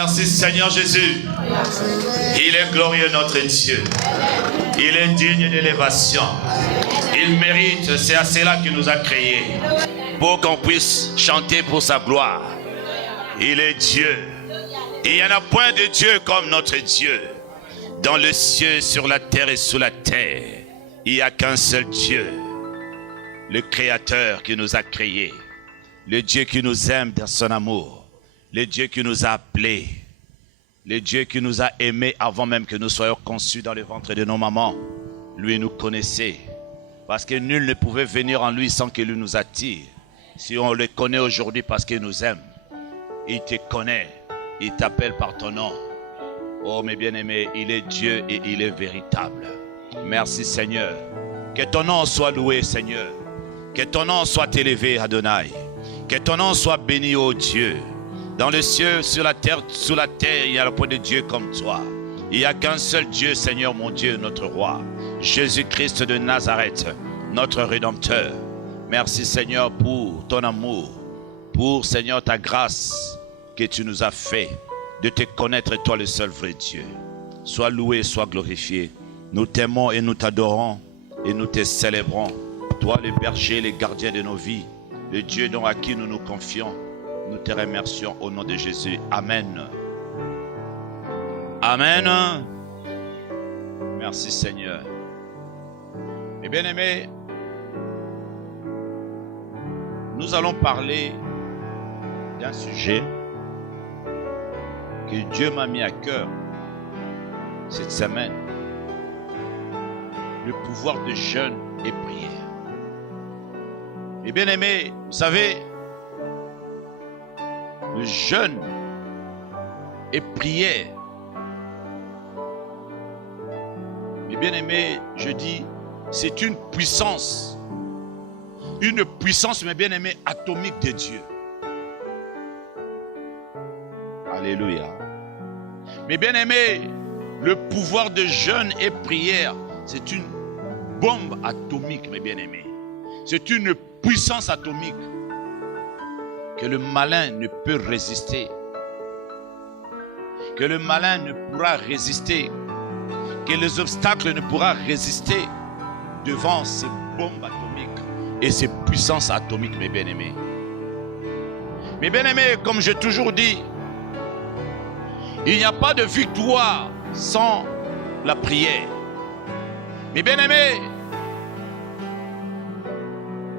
merci Seigneur Jésus. Il est glorieux notre Dieu. Il est digne d'élévation. Il mérite, c'est à cela qu'il nous a créés. Pour qu'on puisse chanter pour sa gloire. Il est Dieu. Il n'y en a point de Dieu comme notre Dieu. Dans le ciel, sur la terre et sous la terre, il n'y a qu'un seul Dieu. Le Créateur qui nous a créés. Le Dieu qui nous aime dans son amour. Le Dieu qui nous a appelés. Le Dieu qui nous a aimés avant même que nous soyons conçus dans le ventre de nos mamans. Lui nous connaissait. Parce que nul ne pouvait venir en lui sans qu'il nous attire. Si on le connaît aujourd'hui parce qu'il nous aime, il te connaît, il t'appelle par ton nom. Oh mes bien-aimés, il est Dieu et il est véritable. Merci Seigneur. Que ton nom soit loué Seigneur. Que ton nom soit élevé Adonai. Que ton nom soit béni ô Dieu. Dans le ciel, sur la terre, sous la terre, il n'y a point de Dieu comme toi. Il n'y a qu'un seul Dieu, Seigneur mon Dieu, notre roi. Jésus-Christ de Nazareth, notre Rédempteur. Merci Seigneur pour ton amour. Pour Seigneur ta grâce que tu nous as fait de te connaître toi le seul vrai Dieu. Sois loué, sois glorifié. Nous t'aimons et nous t'adorons et nous te célébrons. Toi le berger, le gardien de nos vies, le Dieu dont à qui nous nous confions. Nous te remercions au nom de Jésus. Amen. Amen. Merci Seigneur. Et bien aimés, nous allons parler d'un sujet que Dieu m'a mis à cœur cette semaine. Le pouvoir de jeûne et prière. Et bien aimés, vous savez, le jeûne et prière. Mais bien aimé, je dis, c'est une puissance, mes bien aimés, atomique de Dieu. Alléluia. Mais bien aimé, le pouvoir de jeûne et prière, c'est une bombe atomique, mes bien aimés. C'est une puissance atomique que le malin ne peut résister. Que le malin ne pourra résister. Que les obstacles ne pourront résister devant ces bombes atomiques et ces puissances atomiques, mes bien-aimés. Mes bien-aimés, comme j'ai toujours dit, il n'y a pas de victoire sans la prière. Mes bien-aimés,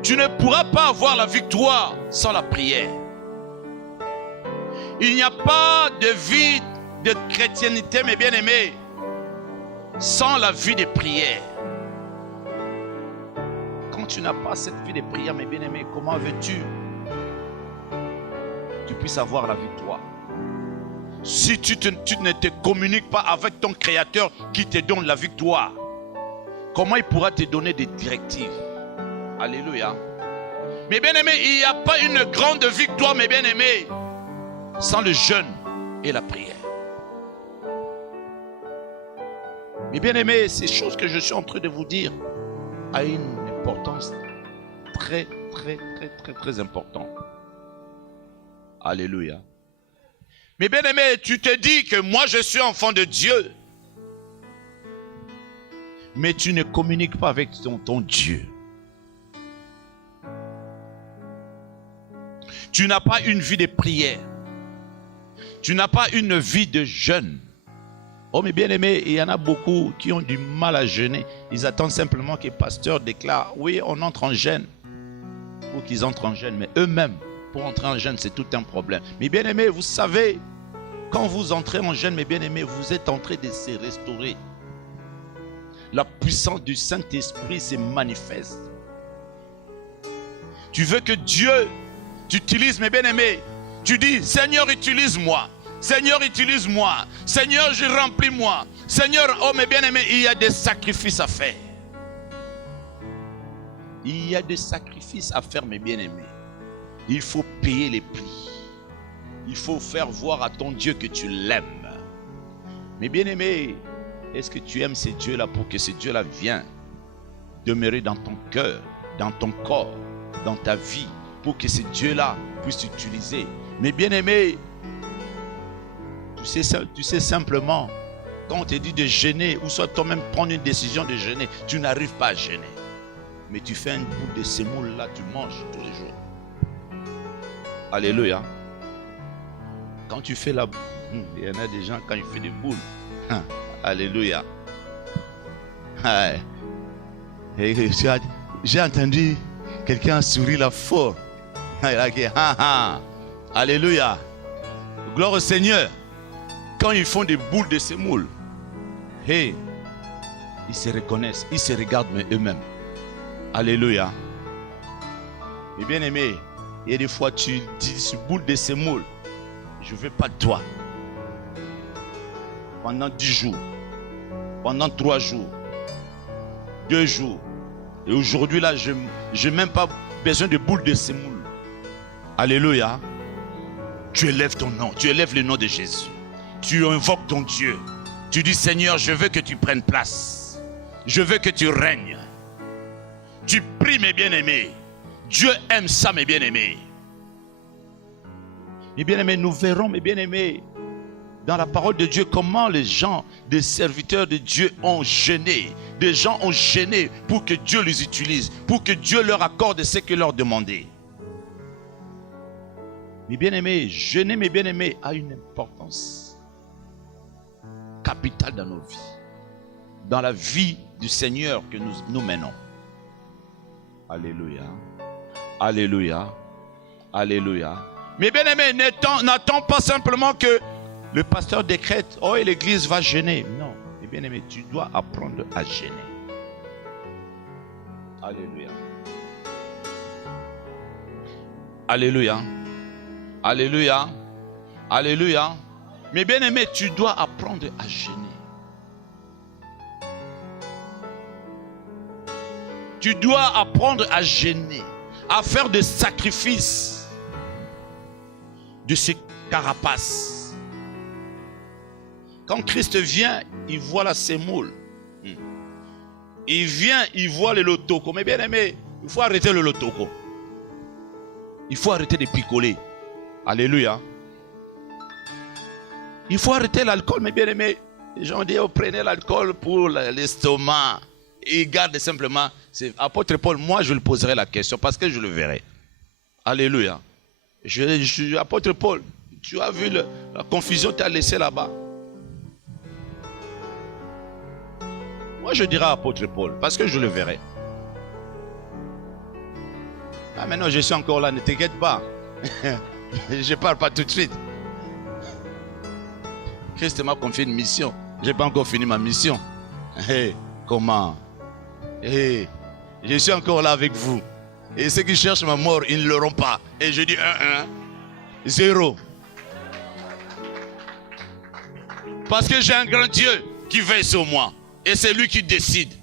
tu ne pourras pas avoir la victoire sans la prière. Il n'y a pas de vie de chrétienté, mes bien-aimés, sans la vie de prière. Quand tu n'as pas cette vie de prière, mes bien-aimés, comment veux-tu que tu puisses avoir la victoire? Si tu ne te communiques pas avec ton Créateur qui te donne la victoire, comment il pourra te donner des directives? Alléluia. Mes bien-aimés, il n'y a pas une grande victoire, mes bien-aimés, sans le jeûne et la prière. Mes bien-aimés, ces choses que je suis en train de vous dire a une importance très importante. Alléluia. Mes bien-aimés, tu te dis que moi je suis enfant de Dieu, mais tu ne communiques pas avec ton Dieu. Tu n'as pas une vie de prière. Tu n'as pas une vie de jeûne. Oh mes bien-aimés, il y en a beaucoup qui ont du mal à jeûner. Ils attendent simplement que le pasteur déclare, oui, on entre en jeûne. Ou qu'ils entrent en jeûne. Mais eux-mêmes, pour entrer en jeûne, c'est tout un problème. Mes bien-aimés, vous savez, quand vous entrez en jeûne, mes bien-aimés, vous êtes en train de se restaurer. La puissance du Saint-Esprit se manifeste. Tu veux que Dieu t'utilise, mes bien-aimés. Tu dis, Seigneur, utilise-moi. Seigneur, utilise-moi. Seigneur, je remplis-moi. Seigneur, oh mes bien-aimés, il y a des sacrifices à faire. Il y a des sacrifices à faire, mes bien-aimés. Il faut payer les prix. Il faut faire voir à ton Dieu que tu l'aimes. Mes bien-aimés, est-ce que tu aimes ces dieux-là pour que ces dieux-là viennent demeurer dans ton cœur, dans ton corps, dans ta vie, pour que ces dieux-là puissent t'utiliser? Mes bien-aimés, Tu sais simplement, quand on te dit de jeûner, ou soit toi-même prendre une décision de jeûner, tu n'arrives pas à jeûner. Mais tu fais une boule de semoule là, tu manges tous les jours. Alléluia. Quand tu fais la boule, il y en a des gens quand ils font des boules. Alléluia. J'ai entendu quelqu'un sourire là fort. Alléluia. Gloire au Seigneur. Quand ils font des boules de semoule, ils se reconnaissent, ils se regardent eux-mêmes. Alléluia. Mais bien aimé, il y a des fois tu dis ce boule de semoule, je ne veux pas de toi. Pendant 10 jours, pendant 3 jours, 2 jours. Et aujourd'hui là, je n'ai même pas besoin de boule de semoule. Alléluia. Tu élèves ton nom, tu élèves le nom de Jésus. Tu invoques ton Dieu. Tu dis Seigneur, je veux que tu prennes place. Je veux que tu règnes. Tu pries mes bien-aimés. Dieu aime ça mes bien-aimés. Mes bien-aimés, nous verrons mes bien-aimés dans la parole de Dieu comment les gens, des serviteurs de Dieu ont jeûné. Des gens ont jeûné pour que Dieu les utilise, pour que Dieu leur accorde ce qu'il leur demandait. Mes bien-aimés, jeûner mes bien-aimés a une importance capitale dans nos vies, dans la vie du Seigneur que nous menons. Alléluia, alléluia, alléluia. Mes bien-aimés, n'attends pas simplement que le pasteur décrète, oh et l'église va jeûner. Non, mes bien-aimés, tu dois apprendre à jeûner. Alléluia. Alléluia. Alléluia. Alléluia. Mais bien aimé, tu dois apprendre à jeûner. Tu dois apprendre à jeûner, à faire des sacrifices de ces carapaces. Quand Christ vient, il voit la semoule. Il vient, il voit le lotoko. Mais bien aimé, il faut arrêter le lotoko. Il faut arrêter de picoler. Alléluia. Il faut arrêter l'alcool, mes bien-aimés. Les gens disent, oh, prenez l'alcool pour l'estomac. Et garde simplement. Apôtre Paul, moi je lui poserai la question parce que je le verrai. Alléluia. Apôtre Paul, tu as vu la confusion que tu as laissée là-bas. Moi je dirai à apôtre Paul parce que je le verrai. Ah maintenant je suis encore là, ne t'inquiète pas. Je ne parle pas tout de suite. Christ m'a confié une mission. Je n'ai pas encore fini ma mission. Hey, comment? Hey, je suis encore là avec vous. Et ceux qui cherchent ma mort, ils ne l'auront pas. Et je dis 1-1, 0. Parce que j'ai un grand Dieu qui veille sur moi. Et c'est lui qui décide.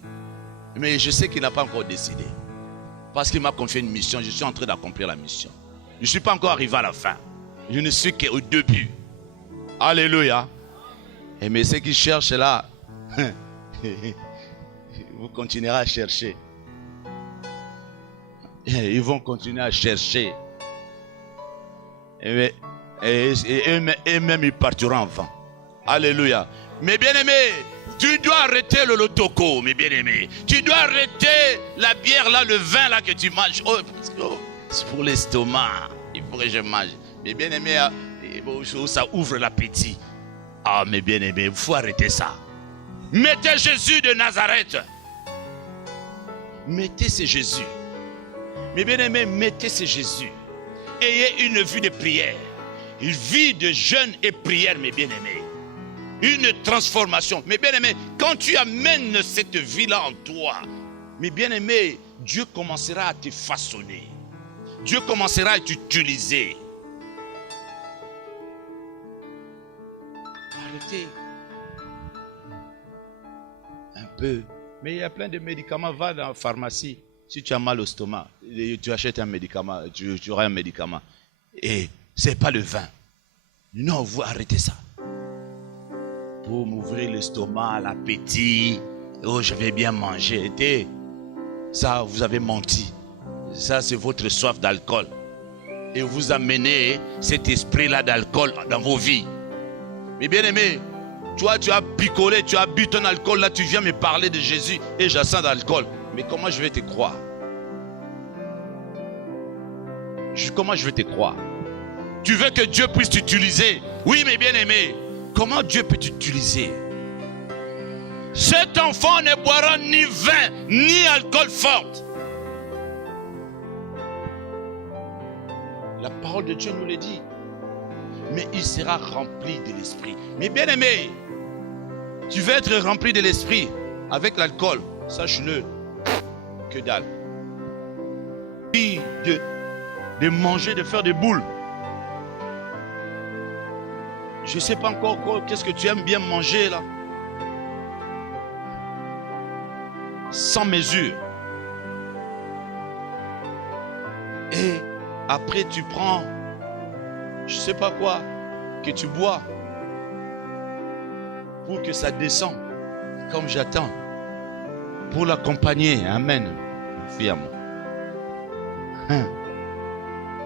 Mais je sais qu'il n'a pas encore décidé. Parce qu'il m'a confié une mission. Je suis en train d'accomplir la mission. Je ne suis pas encore arrivé à la fin. Je ne suis qu'au début. Alléluia. Et mais ceux qui cherchent là, vous continuerez à chercher. Ils vont continuer à chercher. Et eux-mêmes, ils partiront en vent. Alléluia. Mes bien-aimés, tu dois arrêter le lotoko, mes bien-aimés. Tu dois arrêter la bière là, le vin là que tu manges. Oh, c'est pour l'estomac. Il faut que je mange. Mes bien-aimés, ça ouvre l'appétit. Ah, mes bien-aimés, il faut arrêter ça. Mettez Jésus de Nazareth. Mettez ce Jésus. Mes bien-aimés, mettez ce Jésus. Ayez une vie de prière. Une vie de jeûne et prière, mes bien-aimés. Une transformation. Mes bien-aimés, quand tu amènes cette vie-là en toi, mes bien-aimés, Dieu commencera à te façonner. Dieu commencera à t'utiliser. Arrêtez. Un peu. Mais il y a plein de médicaments. Va dans la pharmacie. Si tu as mal au stomac, tu achètes un médicament, tu auras un médicament. Et ce n'est pas le vin. Non, vous arrêtez ça. Pour m'ouvrir l'estomac, l'appétit. Oh, je vais bien manger. Et ça, vous avez menti. Ça, c'est votre soif d'alcool. Et vous amenez cet esprit-là d'alcool dans vos vies. Mais bien aimé, toi tu as picolé, tu as bu ton alcool, là tu viens me parler de Jésus et j'assens d'alcool. Mais comment je vais te croire? Comment je vais te croire? Tu veux que Dieu puisse t'utiliser? Oui, mais bien aimé, comment Dieu peut t'utiliser? Cet enfant ne boira ni vin, ni alcool fort. La parole de Dieu nous le dit. Mais il sera rempli de l'esprit. Mais bien aimé, tu veux être rempli de l'esprit avec l'alcool, sache-le, que dalle. De manger, de faire des boules. Je ne sais pas encore qu'est-ce que tu aimes bien manger là. Sans mesure. Et après tu prends, je ne sais pas quoi, que tu bois pour que ça descende. Comme j'attends. Pour l'accompagner. Amen. Fièrement.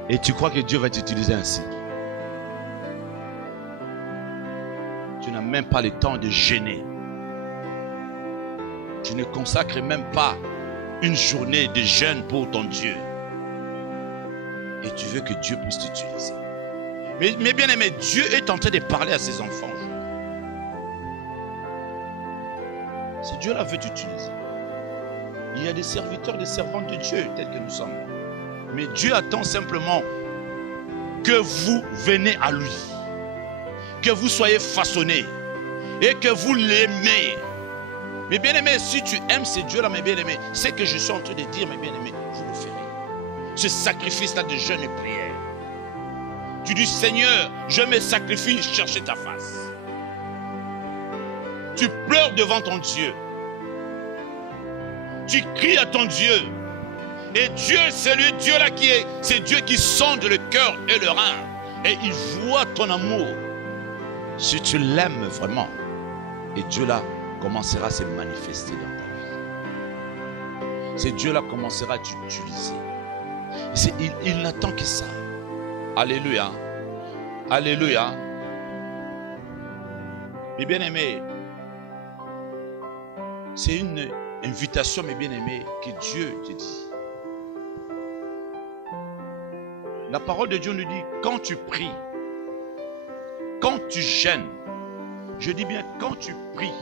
Et tu crois que Dieu va t'utiliser ainsi? Tu n'as même pas le temps de jeûner. Tu ne consacres même pas une journée de jeûne pour ton Dieu. Et tu veux que Dieu puisse t'utiliser. Mais bien aimé, Dieu est en train de parler à ses enfants. Si Dieu la veut t'utiliser. Il y a des serviteurs, des servantes de Dieu, tels que nous sommes. Mais Dieu attend simplement que vous venez à lui. Que vous soyez façonnés. Et que vous l'aimez. Mais bien aimé, si tu aimes ce Dieu-là, mes bien aimés, c'est que je suis en train de dire, mes bien aimés, vous le ferez. Ce sacrifice-là de jeûne et prière. Tu dis, Seigneur, je me sacrifie, chercher ta face. Tu pleures devant ton Dieu. Tu cries à ton Dieu. Et Dieu, c'est lui, Dieu-là c'est Dieu qui sonde le cœur et le rein. Et il voit ton amour. Si tu l'aimes vraiment. Et Dieu-là commencera à se manifester dans ta vie. C'est Dieu-là commencera à t'utiliser. Il n'attend que ça. Alléluia. Alléluia. Mes bien-aimés, c'est une invitation, mes bien-aimés, que Dieu te dit. La parole de Dieu nous dit, quand tu pries, quand tu jeûnes, je dis bien quand tu pries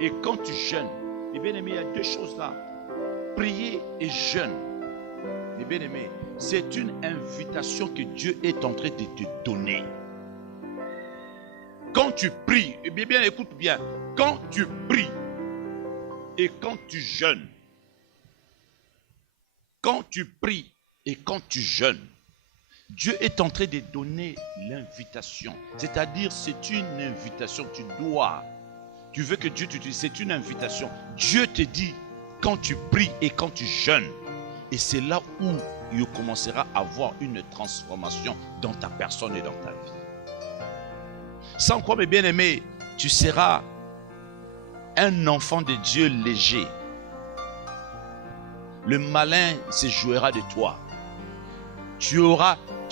et quand tu jeûnes, mes bien-aimés, il y a deux choses là. Prier et jeûne. Mes bien-aimés, c'est une invitation que Dieu est en train de te donner. Quand tu pries, et bien écoute bien, quand tu pries et quand tu jeûnes, quand tu pries et quand tu jeûnes, Dieu est en train de donner l'invitation. C'est-à-dire, c'est une invitation. Tu veux que Dieu t'utilise, c'est une invitation. Dieu te dit, quand tu pries et quand tu jeûnes, et c'est là où il commencera à avoir une transformation dans ta personne et dans ta vie. Sans quoi, mes bien-aimés, tu seras un enfant de Dieu léger. Le malin se jouera de toi. Tu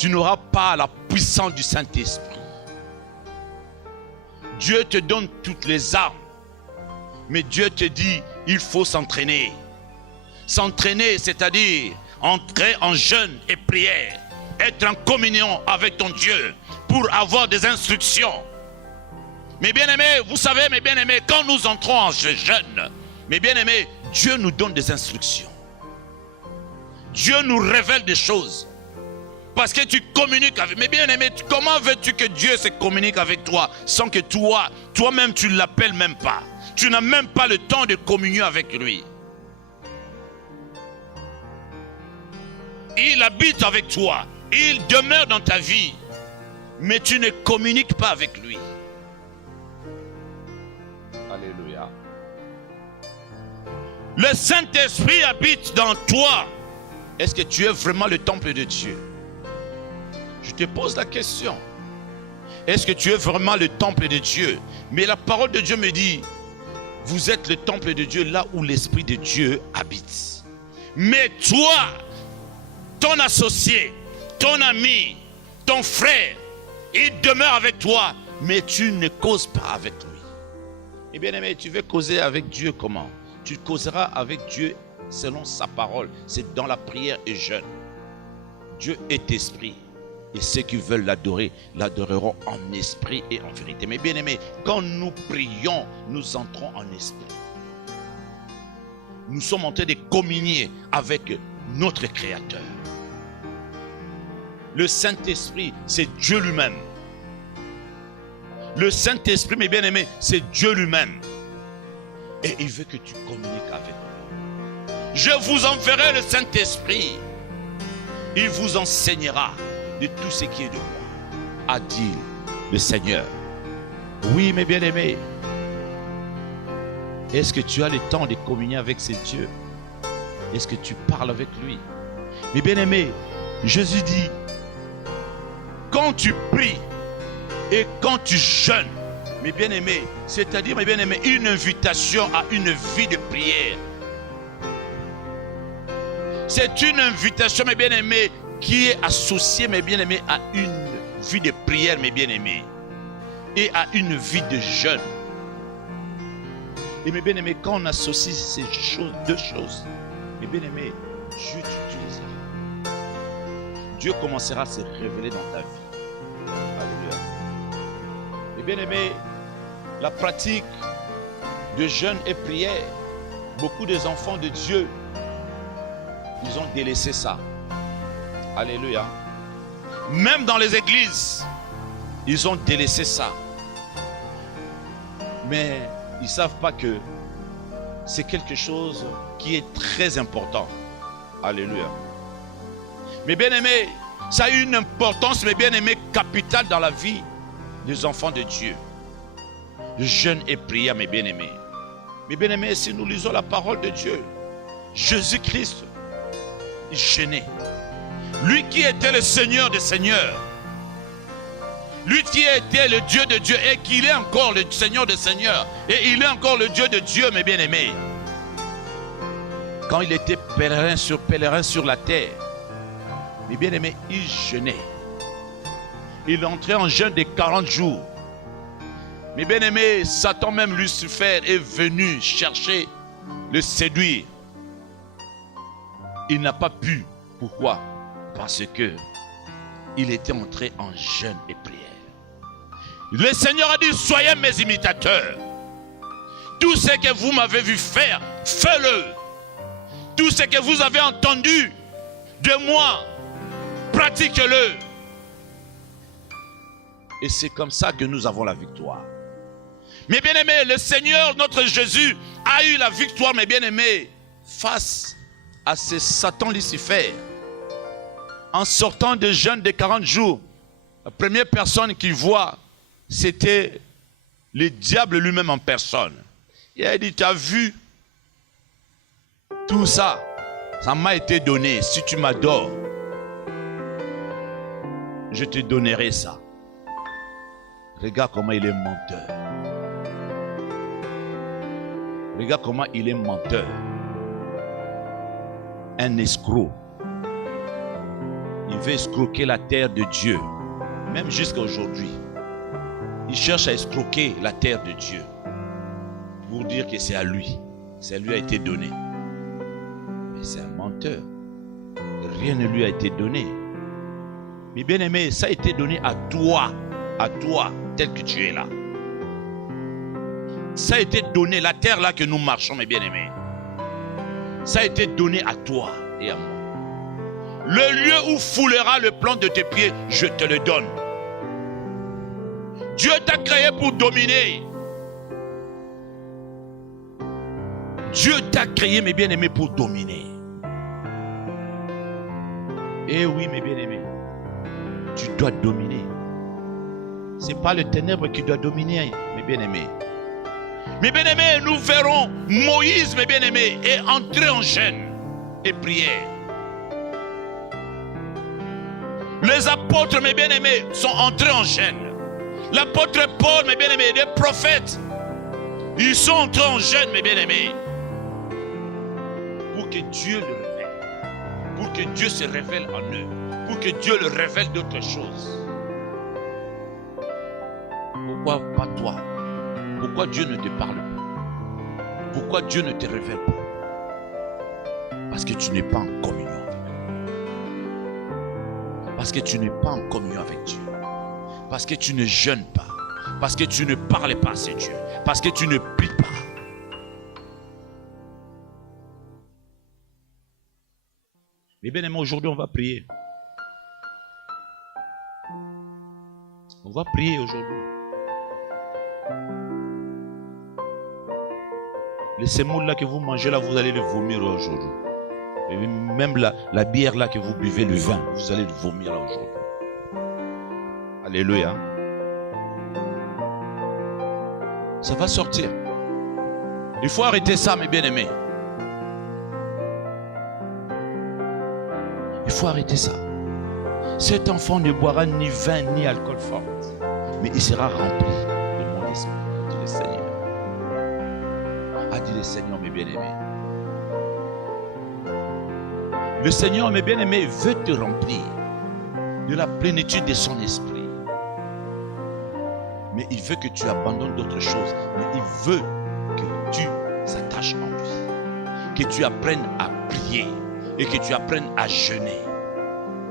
n'auras pas la puissance du Saint-Esprit. Dieu te donne toutes les armes. Mais Dieu te dit, il faut s'entraîner. S'entraîner, c'est-à-dire entrer en jeûne et prière. Être en communion avec ton Dieu pour avoir des instructions. Mes bien-aimés, vous savez, mes bien-aimés, quand nous entrons en jeûne, mes bien-aimés, Dieu nous donne des instructions. Dieu nous révèle des choses. Parce que tu communiques avec... Mais bien aimé, comment veux-tu que Dieu se communique avec toi sans que toi-même tu ne l'appelles même pas? Tu n'as même pas le temps de communion avec lui. Il habite avec toi. Il demeure dans ta vie. Mais tu ne communiques pas avec lui. Alléluia. Le Saint-Esprit habite dans toi. Est-ce que tu es vraiment le temple de Dieu? Je te pose la question. Est-ce que tu es vraiment le temple de Dieu? Mais la parole de Dieu me dit, vous êtes le temple de Dieu là où l'Esprit de Dieu habite. Mais toi, ton associé, ton ami, ton frère, il demeure avec toi, mais tu ne causes pas avec lui. Et bien aimé, tu veux causer avec Dieu comment? Tu causeras avec Dieu selon sa parole. C'est dans la prière et jeûne. Dieu est esprit. Et ceux qui veulent l'adorer, l'adoreront en esprit et en vérité. Mais bien aimé, quand nous prions, nous entrons en esprit. Nous sommes en train de communier avec notre Créateur. Le Saint-Esprit, c'est Dieu lui-même. Le Saint-Esprit, mes bien-aimés, c'est Dieu lui-même. Et il veut que tu communiques avec lui. Je vous enverrai le Saint-Esprit. Il vous enseignera de tout ce qui est de moi, a dit le Seigneur. Oui, mes bien-aimés. Est-ce que tu as le temps de communier avec ce Dieu? Est-ce que tu parles avec lui? Mes bien-aimés, Jésus dit, quand tu pries et quand tu jeûnes, mes bien-aimés, c'est-à-dire, mes bien-aimés, une invitation à une vie de prière. C'est une invitation, mes bien-aimés, qui est associée, mes bien-aimés, à une vie de prière, mes bien-aimés, et à une vie de jeûne. Et mes bien-aimés, quand on associe ces choses, deux choses, mes bien-aimés, Dieu t'utilisera. Dieu commencera à se révéler dans ta vie. Alléluia. Mes bien-aimés, la pratique de jeûne et prière, beaucoup des enfants de Dieu, ils ont délaissé ça. Alléluia. Même dans les églises, ils ont délaissé ça. Mais ils ne savent pas que c'est quelque chose qui est très important. Alléluia. Mes bien-aimés, ça a une importance, mes bien-aimés, capitale dans la vie des enfants de Dieu. Le jeûne et prière, mes bien-aimés. Mes bien-aimés, si nous lisons la parole de Dieu, Jésus-Christ, il jeûnait. Lui qui était le Seigneur des Seigneurs, lui qui était le Dieu de Dieu et qu'il est encore le Seigneur des Seigneurs et il est encore le Dieu de Dieu, mes bien-aimés. Quand il était pèlerin sur la terre, mes bien-aimés, il jeûnait. Il entrait en jeûne de 40 jours. Mes bien-aimés, Satan, même Lucifer, est venu chercher, le séduire. Il n'a pas pu. Pourquoi? Parce que il était entré en jeûne et prière. Le Seigneur a dit, soyez mes imitateurs. Tout ce que vous m'avez vu faire, faites-le. Tout ce que vous avez entendu de moi, pratiquez-le. Et c'est comme ça que nous avons la victoire. Mes bien-aimés, le Seigneur, notre Jésus, a eu la victoire, mes bien-aimés, face à ce Satan Lucifer. En sortant de jeûne de 40 jours, la première personne qu'il voit, c'était le diable lui-même en personne. Il a dit, tu as vu tout ça, ça m'a été donné. Si tu m'adores, je te donnerai ça. Regarde comment il est menteur. Regarde comment il est menteur. Un escroc. Il veut escroquer la terre de Dieu. Même jusqu'à aujourd'hui. Il cherche à escroquer la terre de Dieu. Pour dire que c'est à lui. Ça lui a été donné. Mais c'est un menteur. Rien ne lui a été donné. Mais bien aimé, ça a été donné à toi, tel que tu es là. Ça a été donné, la terre là que nous marchons, mes bien-aimés. Ça a été donné à toi et à moi. Le lieu où foulera le plan de tes pieds, je te le donne. Dieu t'a créé pour dominer. Dieu t'a créé, mes bien-aimés, pour dominer. Eh oui, mes bien-aimés, tu dois dominer. Ce n'est pas le ténèbre qui doit dominer, mes bien-aimés. Mes bien-aimés, nous verrons Moïse, mes bien-aimés, est entré en jeûne et prière. Les apôtres, mes bien-aimés, sont entrés en jeûne. L'apôtre Paul, mes bien-aimés, les prophètes, ils sont entrés en jeûne, mes bien-aimés. Pour que Dieu le révèle. Pour que Dieu se révèle en eux. Pour que Dieu le révèle d'autres choses. Pourquoi pas toi? Pourquoi Dieu ne te parle pas? Pourquoi Dieu ne te révèle pas? Parce que tu n'es pas en communion avec lui. Parce que tu n'es pas en communion avec Dieu. Parce que tu ne jeûnes pas. Parce que tu ne parles pas à ce Dieu. Parce que tu ne pries pas. Mais bien aimé, aujourd'hui on va prier. On va prier aujourd'hui. Les semoules là que vous mangez là, vous allez les vomir aujourd'hui. Et même la bière là que vous buvez, le vin, vous allez le vomir là aujourd'hui. Alléluia. Ça va sortir. Il faut arrêter ça, mes bien-aimés. Il faut arrêter ça. Cet enfant ne boira ni vin ni alcool fort, mais il sera rempli de mon esprit, dit le Seigneur. A dit le Seigneur, mes bien-aimés. Le Seigneur, mes bien-aimés, veut te remplir de la plénitude de son esprit. Mais il veut que tu abandonnes d'autres choses. Mais il veut que tu s'attaches en lui. Que tu apprennes à prier et que tu apprennes à jeûner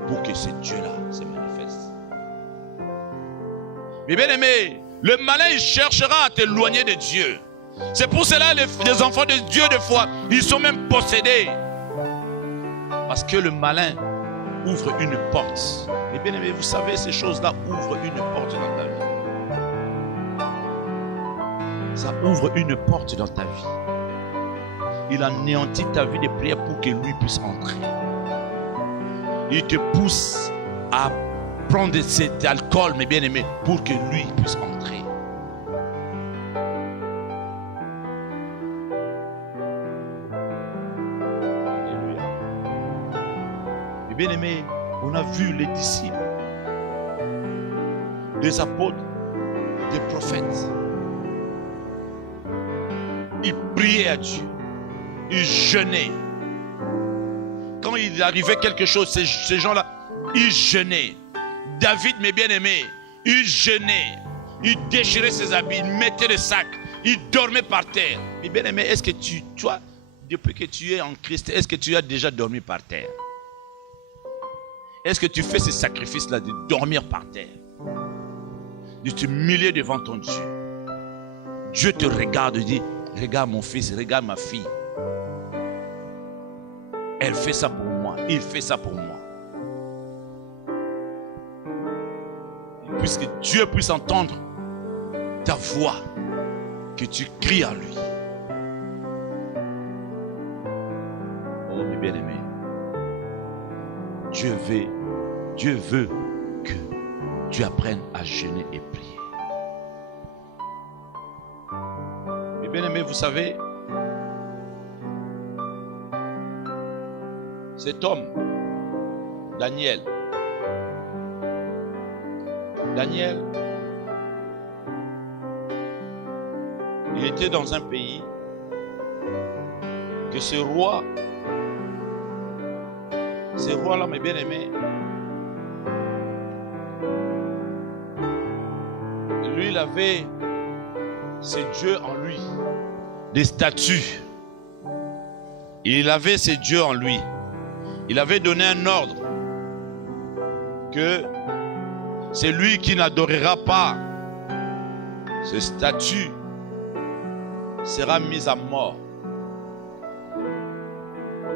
pour que ce Dieu-là se manifeste. Mais bien aimé, le malin il cherchera à t'éloigner de Dieu. C'est pour cela que les enfants de Dieu, des fois, ils sont même possédés. Parce que le malin ouvre une porte. Mais bien aimé, vous savez, ces choses-là ouvrent une porte dans ta vie. Ça ouvre une porte dans ta vie. Il anéantit ta vie de prière pour que lui puisse entrer. Il te pousse à prendre cet alcool, mes bien-aimés, pour que lui puisse entrer. Alléluia. Mes bien-aimés, on a vu les disciples, les apôtres, les prophètes. Ils priaient à Dieu. Ils jeûnaient. Quand il arrivait quelque chose, ces gens-là, ils jeûnaient. David, mes bien-aimés, il jeûnait. Il déchirait ses habits, il mettait le sac, il dormait par terre. Mes bien-aimés, est-ce que toi, depuis que tu es en Christ, est-ce que tu as déjà dormi par terre? Est-ce que tu fais ce sacrifice-là de dormir par terre? De t'humilier devant ton Dieu? Dieu te regarde et dit, regarde mon fils, regarde ma fille. Elle fait ça pour moi, il fait ça pour moi. Puisque Dieu puisse entendre ta voix, que tu cries à lui. Oh mes bien-aimés, Dieu veut que tu apprennes à jeûner et prier. Mes bien-aimés, vous savez, cet homme, Daniel, il était dans un pays que ce roi-là, mes bien-aimés, lui, il avait ces dieux en lui, des statues. Il avait ces dieux en lui. Il avait donné un ordre que celui qui n'adorera pas ce statut sera mis à mort.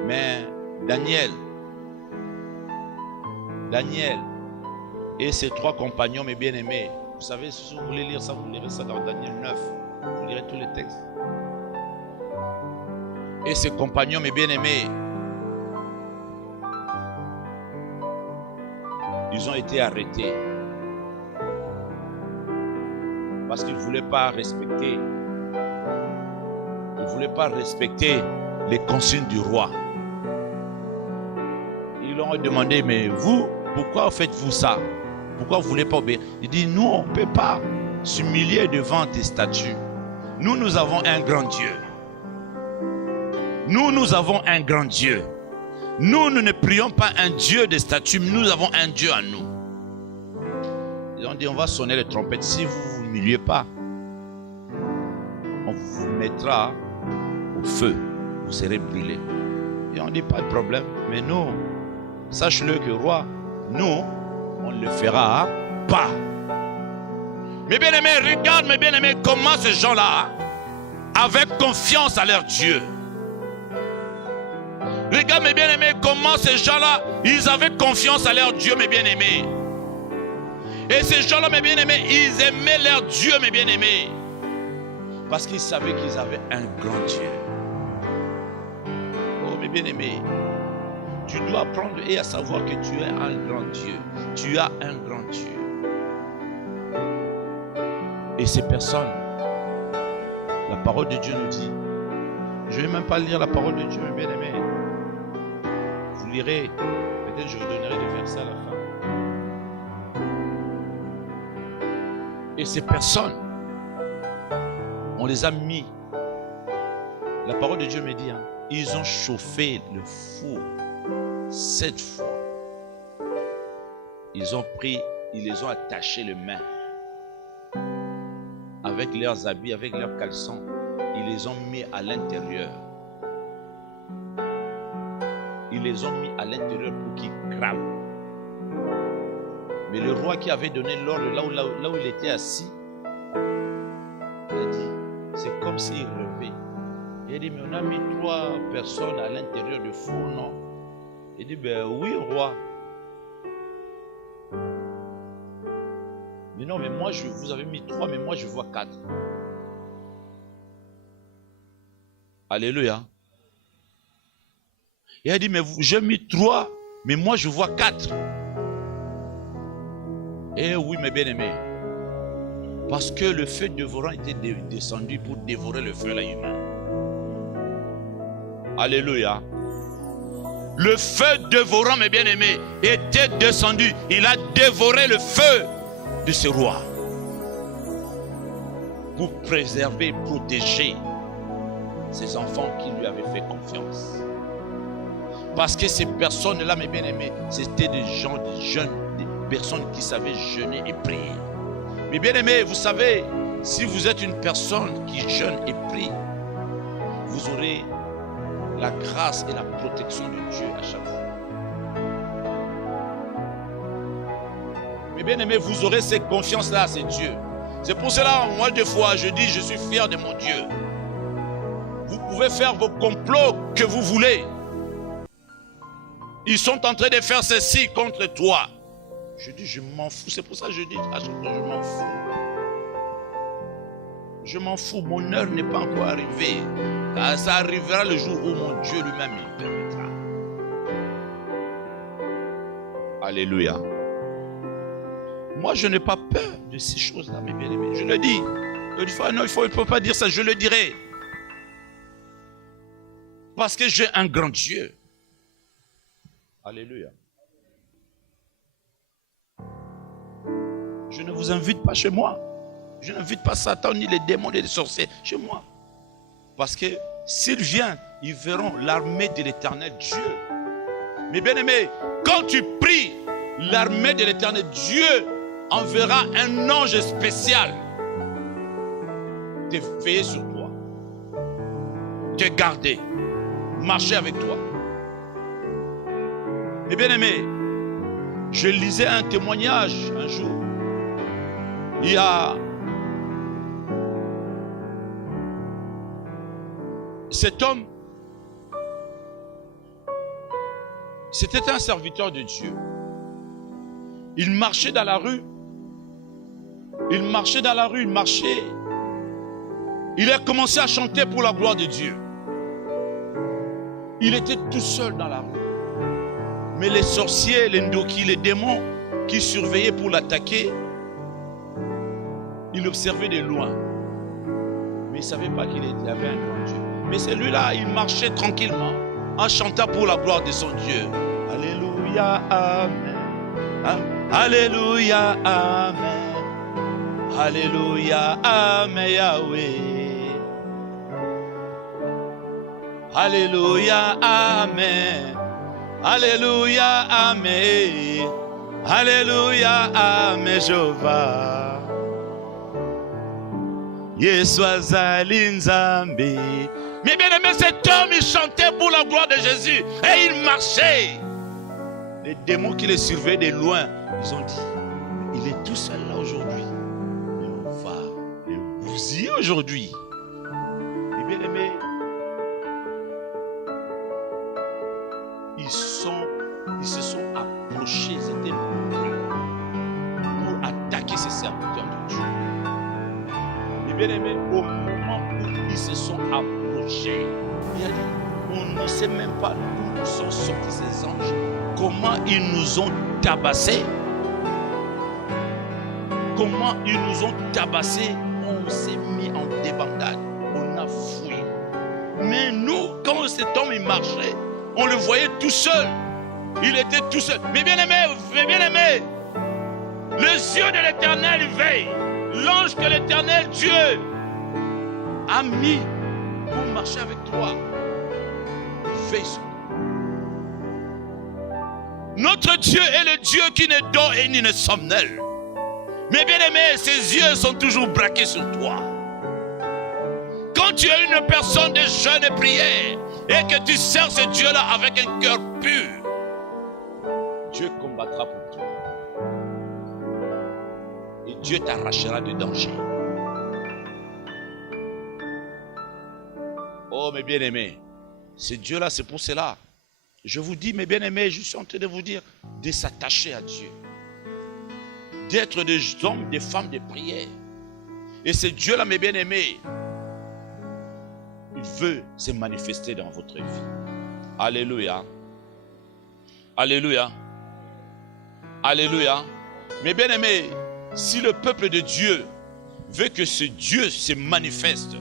Mais Daniel et ses trois compagnons, mes bien-aimés, vous savez, si vous voulez lire ça, vous lirez ça dans Daniel 9. Vous lirez tous les textes. Et ses compagnons, mes bien-aimés, ils ont été arrêtés parce qu'ils ne voulaient pas respecter les consignes du roi. Ils leur ont demandé, mais vous, pourquoi faites-vous ça? Pourquoi vous ne voulez pas obéir? Il dit, nous, on ne peut pas s'humilier devant tes statues. Nous avons un grand Dieu. Nous avons un grand Dieu. Nous ne prions pas un Dieu de statues, nous avons un Dieu à nous. Ils ont dit, on va sonner les trompettes. Si vous vous l'humiliez pas. On vous mettra au feu, vous serez brûlés. Et on dit pas de problème. Mais nous, sache-le que roi, nous, on ne le fera pas. Mes bien-aimés, regarde mes bien-aimés comment ces gens-là avaient confiance à leur Dieu. Regarde mes bien-aimés comment ces gens-là, ils avaient confiance à leur Dieu, mes bien-aimés. Et ces gens-là, mes bien-aimés, ils aimaient leur Dieu, mes bien-aimés. Parce qu'ils savaient qu'ils avaient un grand Dieu. Oh mes bien-aimés, tu dois apprendre et à savoir que tu es un grand Dieu. Tu as un grand Dieu. Et ces personnes, la parole de Dieu nous dit, je ne vais même pas lire la parole de Dieu, mes bien-aimés. Vous lirez, peut-être je vous donnerai des versets à la fin. Et ces personnes, on les a mis, la parole de Dieu me dit, ils ont chauffé le four 7 fois. Ils ont pris, ils les ont attachés les mains. Avec leurs habits, avec leurs caleçons, ils les ont mis à l'intérieur. Ils les ont mis à l'intérieur pour qu'ils crament. Mais le roi qui avait donné l'ordre là où il était assis, il a dit, c'est comme s'il rêvait. Il a dit, mais on a mis 3 personnes à l'intérieur du four, non? Il dit, ben oui, roi. Mais non, mais moi, vous avez mis 3, mais moi, je vois 4. Alléluia. Il a dit, mais j'ai mis 3, mais moi, je vois 4. Eh oui, mes bien-aimés. Parce que le feu dévorant était descendu pour dévorer le feu là humain. Alléluia. Le feu dévorant, mes bien-aimés, était descendu. Il a dévoré le feu de ce roi pour préserver, protéger ses enfants qui lui avaient fait confiance. Parce que ces personnes-là, mes bien-aimés, c'était des gens, des jeunes, des personnes qui savaient jeûner et prier. Mais bien-aimés, vous savez, si vous êtes une personne qui jeûne et prie, vous aurez la grâce et la protection de Dieu à chaque fois. Mais bien aimé, vous aurez cette confiance-là, c'est Dieu. C'est pour cela, moi, des fois, je dis, je suis fier de mon Dieu. Vous pouvez faire vos complots que vous voulez. Ils sont en train de faire ceci contre toi. Je dis, je m'en fous. C'est pour ça que je dis, à chaque fois, je m'en fous. Je m'en fous. Mon heure n'est pas encore arrivée. Ça arrivera le jour où mon Dieu lui-même me permettra. Alléluia. Moi, je n'ai pas peur de ces choses-là, mes bien-aimés. Je le dis. Une fois, non, il ne faut pas dire ça, je le dirai. Parce que j'ai un grand Dieu. Alléluia. Je ne vous invite pas chez moi. Je n'invite pas Satan ni les démons et les sorciers chez moi. Parce que s'ils viennent, ils verront l'armée de l'Éternel Dieu. Mais bien aimé, quand tu pries, l'armée de l'Éternel Dieu enverra un ange spécial te veiller sur toi, te garder, marcher avec toi. Mais bien aimé, je lisais un témoignage un jour. Il y a cet homme, c'était un serviteur de Dieu. Il marchait dans la rue. Il marchait. Il a commencé à chanter pour la gloire de Dieu. Il était tout seul dans la rue. Mais les sorciers, les ndoki, les démons qui surveillaient pour l'attaquer, il observait de loin. Mais il ne savait pas qu'il avait un grand Dieu. Mais celui-là, il marchait tranquillement en chantant pour la gloire de son Dieu. Alléluia, Amen. Alléluia, Amen. Alléluia, Amen, Yahweh. Alléluia, Amen. Alléluia, Amen. Alléluia, Amen, Jéhovah. Yeswa Zalinzambe. Mais bien aimé, cet homme, il chantait pour la gloire de Jésus. Et il marchait. Les démons qui le surveillaient de loin, ils ont dit, il est tout seul là aujourd'hui. On va le bousiller aujourd'hui. Et bien aimé, ils se sont approchés, ils étaient nombreux pour attaquer ces serviteurs de Dieu. Et bien aimé, au moment où ils se sont approchés, il a dit, on ne sait même pas d'où sont sortis ces anges, comment ils nous ont tabassés. Comment ils nous ont tabassés, on s'est mis en débandade, on a fui. Mais nous, quand cet homme il marchait, on le voyait tout seul. Il était tout seul. Mais bien aimé, les yeux de l'Éternel veillent. L'ange que l'Éternel Dieu a mis pour marcher avec toi, veille sur toi. Notre Dieu est le Dieu qui ne dort et ni ne somnole. Mais bien aimé, ses yeux sont toujours braqués sur toi. Quand tu es une personne de jeûne et prière et que tu sers ce Dieu-là avec un cœur pur, Dieu combattra pour toi. Et Dieu t'arrachera de danger. Oh mes bien-aimés, ce Dieu-là, c'est pour cela. Je vous dis, mes bien-aimés, je suis en train de vous dire de s'attacher à Dieu. D'être des hommes, des femmes de prière. Et ce Dieu-là, mes bien-aimés, il veut se manifester dans votre vie. Alléluia. Alléluia. Alléluia. Mes bien-aimés, si le peuple de Dieu veut que ce Dieu se manifeste,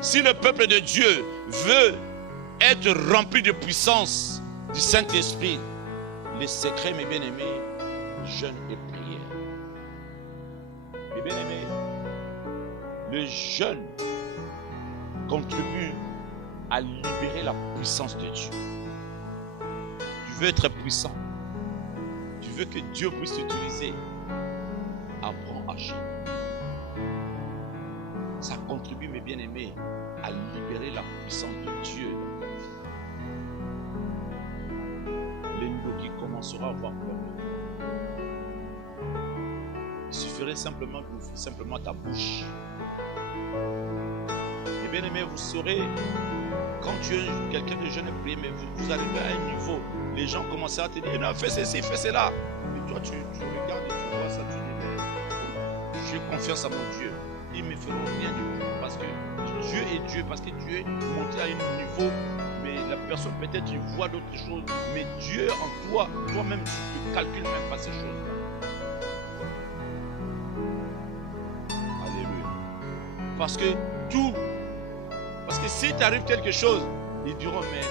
si le peuple de Dieu veut être rempli de puissance du Saint-Esprit, les secrets, mes bien-aimés, jeûne et prière. Mes bien-aimés, le jeûne contribue à libérer la puissance de Dieu. Tu veux être puissant, tu veux que Dieu puisse t'utiliser, apprends à jeûner. Ça contribue, mes bien-aimés, à libérer la puissance de Dieu dans ta vie. L'ennemi qui commencera à avoir peur. Il suffirait simplement d'ouvrir simplement ta bouche. Et bien aimé, vous saurez, quand tu es quelqu'un de jeune et prié, mais vous arrivez à un niveau, les gens commencent à te dire, non, fais ceci, fais cela. Et toi, tu regardes et tu vois ça, tu dis, j'ai confiance à mon Dieu. Ils me feront rien du tout parce que Dieu est Dieu, parce que Dieu est monté à un niveau, mais la personne peut-être il voit d'autres choses, mais Dieu en toi, toi-même, tu ne calcules même pas ces choses-là. Parce que si t'arrive quelque chose, ils diront, mais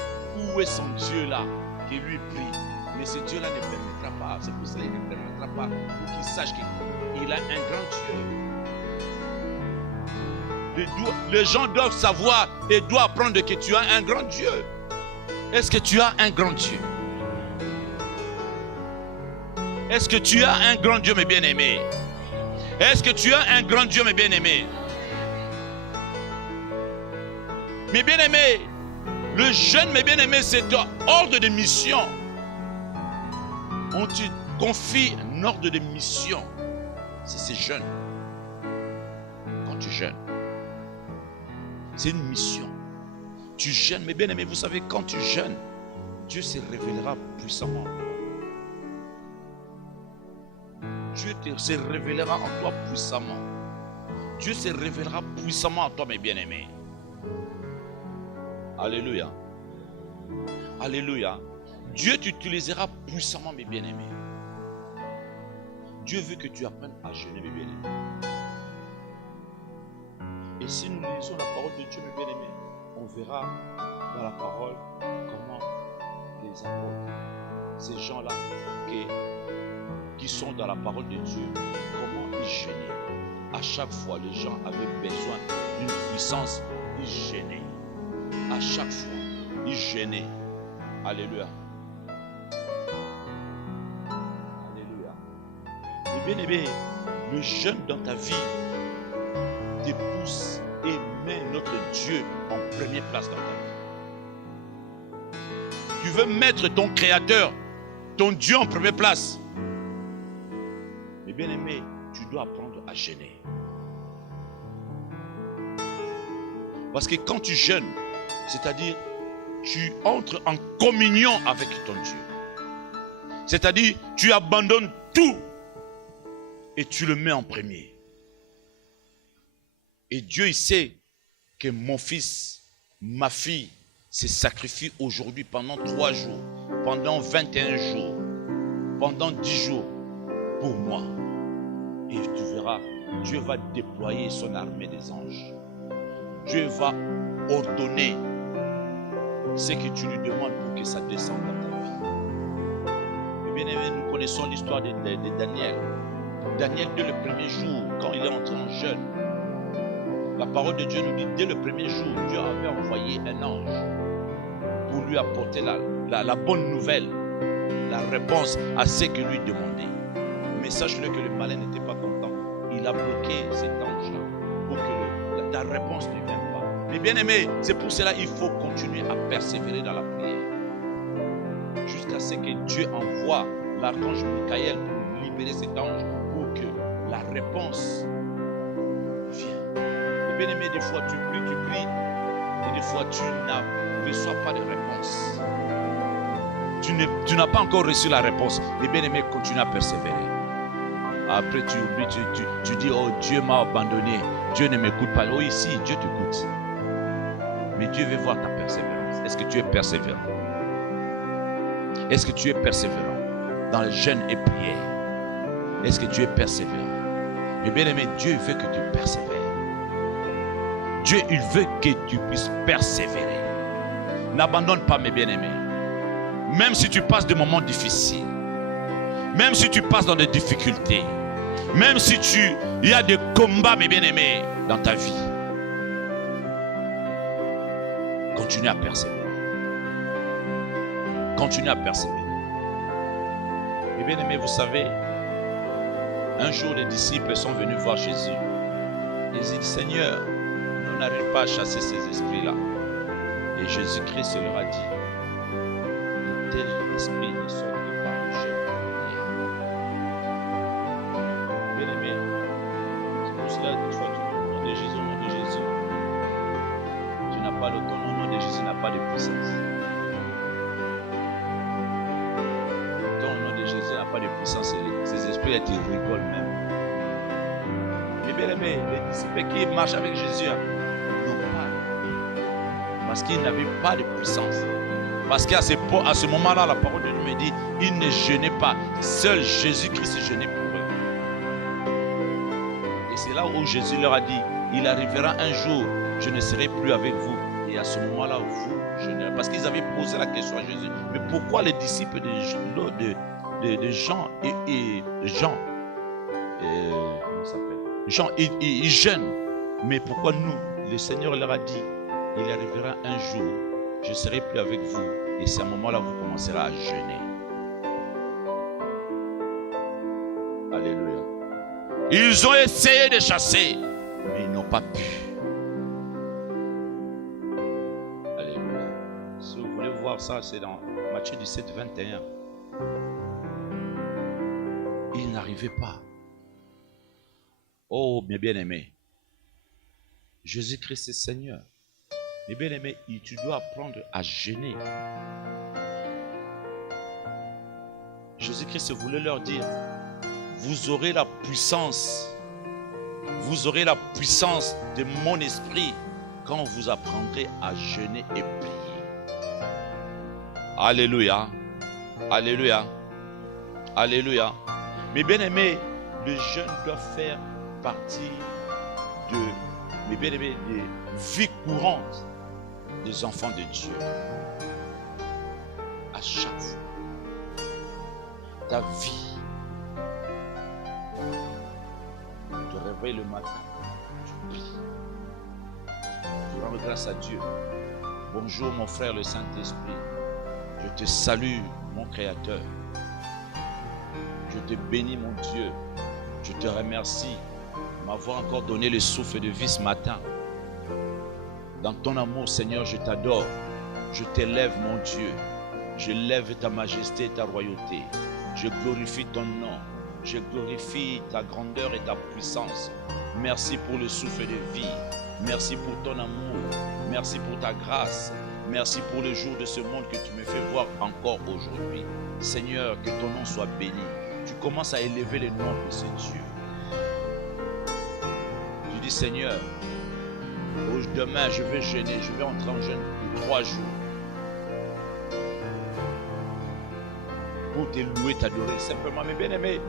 où est son Dieu là qui lui prie? Mais ce Dieu là ne permettra pas, c'est pour cela qu'il ne permettra pas pour qu'il sache qu'il a un grand Dieu. Les gens doivent savoir et doivent apprendre que tu as un grand Dieu. Est-ce que tu as un grand Dieu? Est-ce que tu as un grand Dieu, mes bien-aimés? Est-ce que tu as un grand Dieu, mes bien-aimés? Mes bien-aimés, le jeûne, mes bien-aimés, c'est un ordre de mission. On te confie un ordre de mission. C'est ce jeûne. Quand tu jeûnes, c'est une mission. Tu jeûnes, mes bien-aimés, vous savez, quand tu jeûnes, Dieu se révélera puissamment. Dieu se révélera en toi puissamment. Dieu se révélera puissamment en toi, mes bien-aimés. Alléluia. Alléluia. Dieu t'utilisera puissamment, mes bien-aimés. Dieu veut que tu apprennes à jeûner, mes bien-aimés. Et si nous lisons la parole de Dieu, mes bien-aimés, on verra dans la parole comment les apôtres, ces gens-là qui sont dans la parole de Dieu, comment ils jeûnaient. À chaque fois, les gens avaient besoin d'une puissance, ils jeûnaient. À chaque fois, ils jeûnaient. Alléluia. Alléluia. Et bien aimé, le jeûne dans ta vie te pousse et mets notre Dieu en première place dans ta vie. Tu veux mettre ton Créateur, ton Dieu en première place. Mais bien aimé, tu dois apprendre à jeûner. Parce que quand tu jeûnes, c'est-à-dire tu entres en communion avec ton Dieu. C'est-à-dire tu abandonnes tout et tu le mets en premier. Et Dieu, il sait que mon fils, ma fille, se sacrifie aujourd'hui pendant 3 jours, pendant 21 jours, pendant 10 jours pour moi. Et tu verras, Dieu va déployer son armée des anges. Dieu va ordonner ce que tu lui demandes pour que ça descende dans ta vie. Et bien aimé, nous connaissons l'histoire de Daniel. Daniel, dès le premier jour, quand il est entré en jeûne, la parole de Dieu nous dit, dès le premier jour, Dieu avait envoyé un ange pour lui apporter la bonne nouvelle, la réponse à ce que lui demandait. Mais sache-le que le malin n'était pas content. Il a bloqué cet ange-là pour que la réponse ne vienne pas. Mais bien aimé, c'est pour cela qu'il faut continuer à persévérer dans la prière. Jusqu'à ce que Dieu envoie l'archange Michael pour libérer cet ange, pour que la réponse vienne. Et bien aimé, des fois tu pries, et des fois tu ne reçois pas de réponse. Tu n'as pas encore reçu la réponse. Mais bien aimé, continue à persévérer. Après tu oublies, tu dis, oh Dieu m'a abandonné, Dieu ne m'écoute pas. Oh ici, Dieu t'écoute. Mais Dieu veut voir ta persévérance. Est-ce que tu es persévérant? Est-ce que tu es persévérant dans le jeûne et prière? Est-ce que tu es persévérant? Mais bien aimé, Dieu veut que tu persévères. Dieu, il veut que tu puisses persévérer. N'abandonne pas, mes bien-aimés. Même si tu passes des moments difficiles, même si tu passes dans des difficultés, même si il y a des combats, mes bien-aimés, dans ta vie, continue à persévérer. Continue à persévérer. Mes bien-aimés, vous savez, un jour les disciples sont venus voir Jésus. Ils disent, Seigneur, nous n'arrivons pas à chasser ces esprits-là. Et Jésus-Christ leur a dit, de tels esprits ne sortent pas de jeûne. Bien-aimé, c'est pour cela que toi, tu dis, au nom de Jésus, au nom de Jésus, tu n'as pas le temps, au nom de Jésus n'a pas de puissance. Ton nom de Jésus n'a pas de puissance, et ces esprits-là, ils rigolent même. Mais bien aimé, les disciples qui marchent avec Jésus n'ont pas, parce qu'ils n'avaient pas de puissance. Parce qu'à ce moment-là, la parole de Dieu me dit, ils ne jeûnaient pas. Seul Jésus-Christ jeûnait pour eux. Et c'est là où Jésus leur a dit, il arrivera un jour, je ne serai plus avec vous. Et à ce moment-là, vous jeûnerez. Parce qu'ils avaient posé la question à Jésus, mais pourquoi les disciples de Jean ils jeûnent, mais pourquoi nous? Le Seigneur leur a dit, il arrivera un jour, je ne serai plus avec vous, et c'est à ce moment-là vous commencerez à jeûner. Alléluia. Ils ont essayé de chasser, mais ils n'ont pas pu. Alléluia. Si vous voulez voir ça, c'est dans Matthieu 17, 21. Ils n'arrivaient pas. Oh, mes bien-aimés, Jésus-Christ est Seigneur. Mes bien-aimés, tu dois apprendre à jeûner. Jésus-Christ voulait leur dire, vous aurez la puissance de mon esprit quand vous apprendrez à jeûner et prier. Alléluia, alléluia, alléluia. Mes bien-aimés, le jeûne doit faire partie de, mes bien-aimés, des vies courantes des enfants de Dieu. À chaque fois, ta vie, tu te réveilles le matin, tu pries, tu rends grâce à Dieu. Bonjour mon frère le Saint-Esprit, je te salue mon Créateur, je te bénis mon Dieu, je te remercie de m'avoir encore donné le souffle de vie ce matin. Dans ton amour, Seigneur, je t'adore. Je t'élève, mon Dieu. Je lève ta majesté et ta royauté. Je glorifie ton nom. Je glorifie ta grandeur et ta puissance. Merci pour le souffle de vie. Merci pour ton amour. Merci pour ta grâce. Merci pour le jour de ce monde que tu me fais voir encore aujourd'hui. Seigneur, que ton nom soit béni. Tu commences à élever le nom de ce Dieu. Tu dis, Seigneur, demain je vais jeûner, je vais entrer en jeûne pour 3 jours. Pour te louer, t'adorer simplement. Mais bien aimé,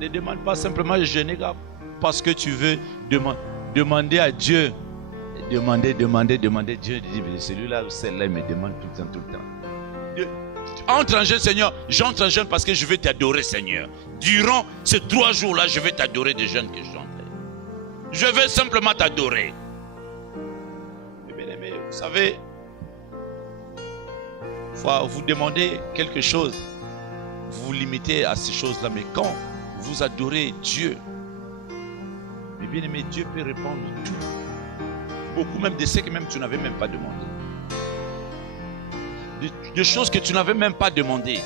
ne demande pas simplement de jeûner parce que tu veux demander à Dieu. Demander. Dieu dit, celui-là ou celle-là, il me demande tout le temps. Entre en jeûne, Seigneur. J'entre en jeûne parce que je veux t'adorer, Seigneur. Durant ces 3 jours-là, je vais t'adorer de jeûne que je suis entré. Je veux simplement t'adorer. Mais bien aimé, vous savez, vous demandez quelque chose. Vous vous limitez à ces choses-là, mais quand vous adorez Dieu, mais bien aimé, Dieu peut répondre tout. Beaucoup même de ce que même tu n'avais même pas demandé. Des choses que tu n'avais même pas demandé.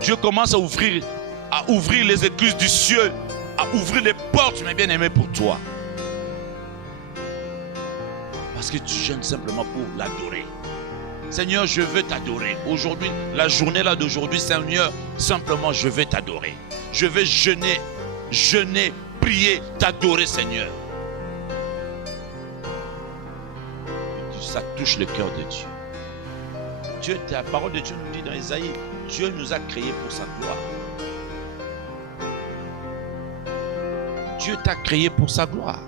Dieu commence à ouvrir les écluses du ciel, à ouvrir les portes, mes bien aimés, pour toi. Parce que tu jeûnes simplement pour l'adorer. Seigneur, je veux t'adorer. Aujourd'hui, la journée là d'aujourd'hui, Seigneur, simplement je veux t'adorer. Je veux jeûner, prier, t'adorer, Seigneur. Et ça touche le cœur de Dieu. La parole de Dieu nous dit dans Isaïe, Dieu nous a créés pour sa gloire. Dieu t'a créé pour sa gloire.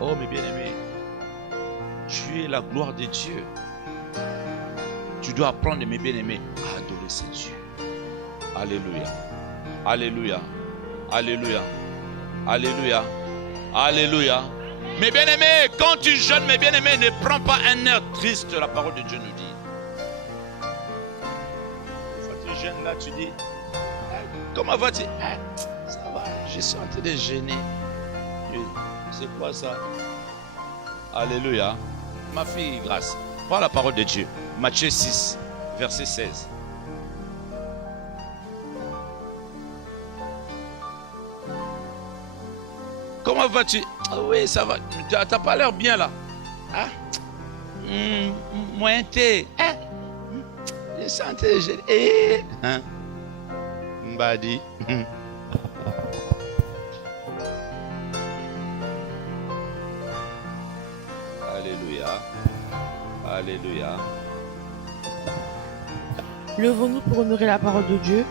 Oh mes bien-aimés, tu es la gloire de Dieu. Tu dois apprendre, mes bien-aimés, à adorer ce Dieu. Alléluia. Alléluia. Alléluia. Alléluia. Alléluia. Mes bien-aimés, quand tu jeûnes, mes bien-aimés, ne prends pas un air triste, la parole de Dieu nous dit. Quand tu jeûnes là, tu dis, comment vas-tu? Ça va, je suis en train de jeûner. C'est quoi ça? Alléluia. Ma fille, grâce. Prends la parole de Dieu. Matthieu 6, verset 16. Comment vas-tu? Oui, ça va. Tu n'as pas l'air bien là. Hein? Moins t'es. Je sentais. Hein? Mbadi. Alléluia. Alléluia. Levons-nous pour honorer la parole de Dieu.